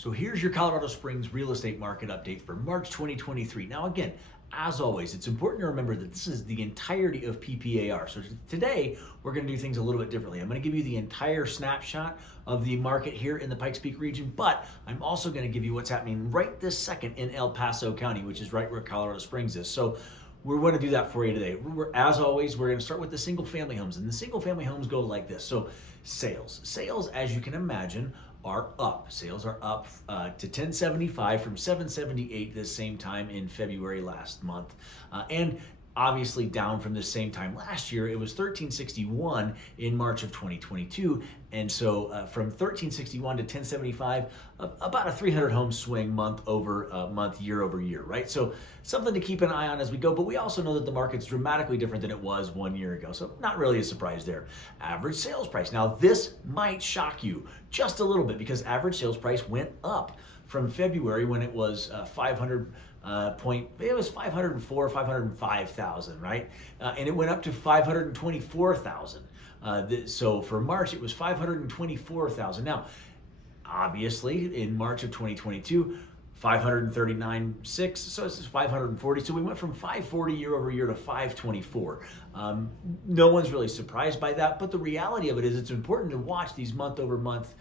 So here's your Colorado Springs real estate market update for March 2023. Now again, as always, it's important to remember that this is the entirety of PPAR. So today, we're going to do things a little bit differently. I'm going to give you the entire snapshot of the market here in the Pikes Peak region, but I'm also going to give you what's happening right this second in El Paso County, which is right where Colorado Springs is. So we're going to do that for you today. As always, we're going to start with the single family homes, and the single family homes go like this. So sales, as you can imagine, are up. Sales are up to 1075 from 778 this same time in February last month. And obviously down from the same time last year. It was 1361 in March of 2022. And so from 1361 to 1075, about a 300 home swing month over month, year over year, right? So something to keep an eye on as we go, but we also know that the market's dramatically different than it was 1 year ago. So not really a surprise there. Average sales price. Now this might shock you just a little bit because average sales price went up from February when it was 504, 505,000, right? And it went up to 524,000. So for March, it was 524,000. Now, obviously, in March of 2022, 539.6, so this is 540. So we went from 540 year over year to 524. No one's really surprised by that, but the reality of it is it's important to watch these month over month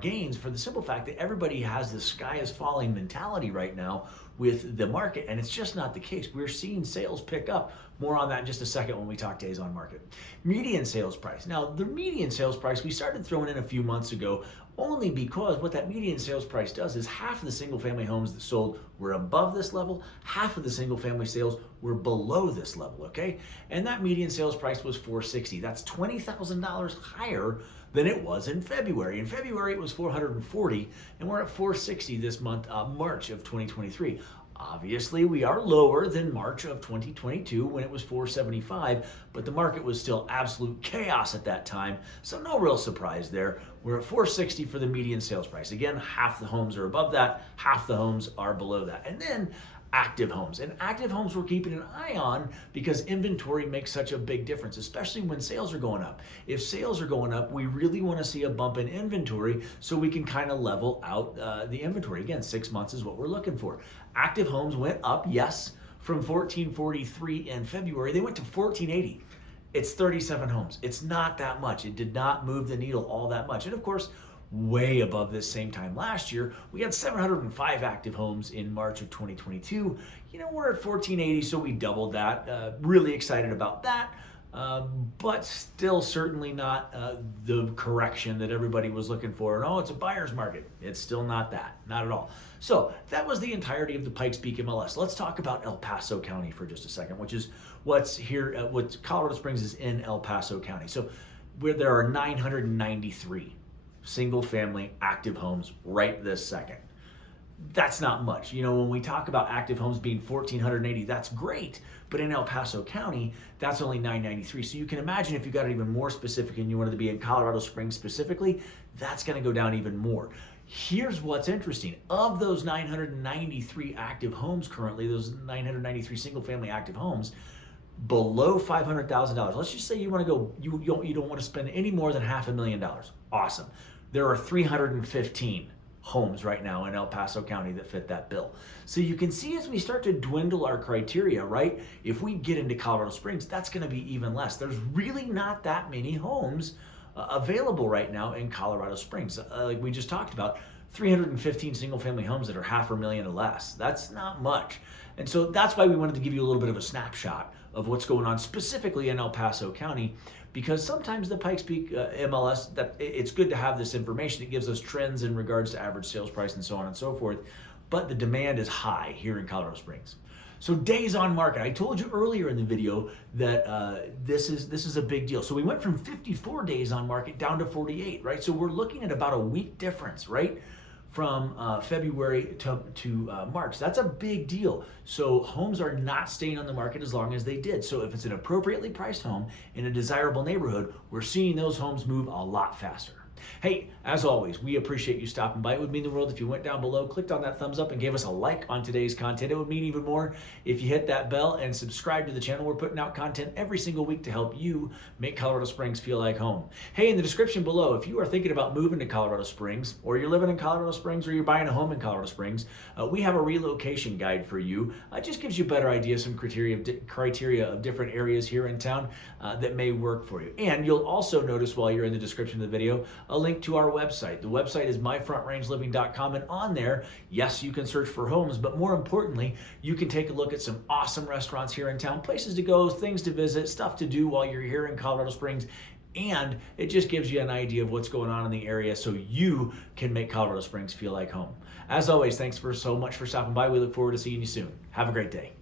gains for the simple fact that everybody has the sky is falling mentality right now with the market, and it's just not the case. We're seeing sales pick up. More on that in just a second when we talk days on market. Median sales price. Now, the median sales price we started throwing in a few months ago only because what that median sales price does is half of the single family homes that sold were above this level, half of the single family sales were below this level, okay? And that median sales price was $460. That's $20,000 higher than it was in February. In February, it was $440, and we're at $460 this month, March of 2023. Obviously, we are lower than March of 2022 when it was $475, but the market was still absolute chaos at that time, so no real surprise there. We're at $460 for the median sales price. Again, half the homes are above that, half the homes are below that. And then active homes. And active homes we're keeping an eye on because inventory makes such a big difference, especially when sales are going up. If sales are going up, we really want to see a bump in inventory so we can kind of level out the inventory. Again, 6 months is what we're looking for. Active homes went up, yes, from 1443 in February. They went to 1480. It's 37 homes. It's not that much. It did not move the needle all that much. And of course, way above this same time last year, we had 705 active homes in March of 2022. You know, we're at 1480, so we doubled that. Really excited about that, but still certainly not the correction that everybody was looking for. And oh, it's a buyer's market. It's still not that, not at all. So that was the entirety of the Pikes Peak MLS. Let's talk about El Paso County for just a second, which is what's here, what Colorado Springs is in El Paso County. So where there are 993 single family active homes right this second. That's not much. You know, when we talk about active homes being 1,480, that's great. But in El Paso County, that's only 993. So you can imagine if you got it even more specific and you wanted to be in Colorado Springs specifically, that's going to go down even more. Here's what's interesting. Of those 993 active homes currently, those 993 single family active homes, below $500,000. Let's just say you want to go, you don't want to spend any more than $500,000. Awesome. There are 315 homes right now in El Paso County that fit that bill. So you can see as we start to dwindle our criteria, right? If we get into Colorado Springs, that's going to be even less. There's really not that many homes available right now in Colorado Springs. Like we just talked about, 315 single family homes that are $500,000 or less. That's not much. And so that's why we wanted to give you a little bit of a snapshot of what's going on specifically in El Paso County, because sometimes the Pikes Peak MLS, that it's good to have this information. It gives us trends in regards to average sales price and so on and so forth, but the demand is high here in Colorado Springs. So days on market, I told you earlier in the video that this is a big deal. So we went from 54 days on market down to 48, right? So we're looking at about a week difference, right? From February to March. That's a big deal. So homes are not staying on the market as long as they did. So if it's an appropriately priced home in a desirable neighborhood, we're seeing those homes move a lot faster. Hey, as always, we appreciate you stopping by. It would mean the world if you went down below, clicked on that thumbs up, and gave us a like on today's content. It would mean even more if you hit that bell and subscribe to the channel. We're putting out content every single week to help you make Colorado Springs feel like home. Hey, in the description below, if you are thinking about moving to Colorado Springs, or you're living in Colorado Springs, or you're buying a home in Colorado Springs, we have a relocation guide for you. It just gives you a better idea, some criteria of different areas here in town that may work for you. And you'll also notice while you're in the description of the video, a link to our website. The website is myfrontrangeliving.com, and on there, yes, you can search for homes, but more importantly, you can take a look at some awesome restaurants here in town, places to go, things to visit, stuff to do while you're here in Colorado Springs, and it just gives you an idea of what's going on in the area so you can make Colorado Springs feel like home. As always, thanks so much for stopping by. We look forward to seeing you soon. Have a great day.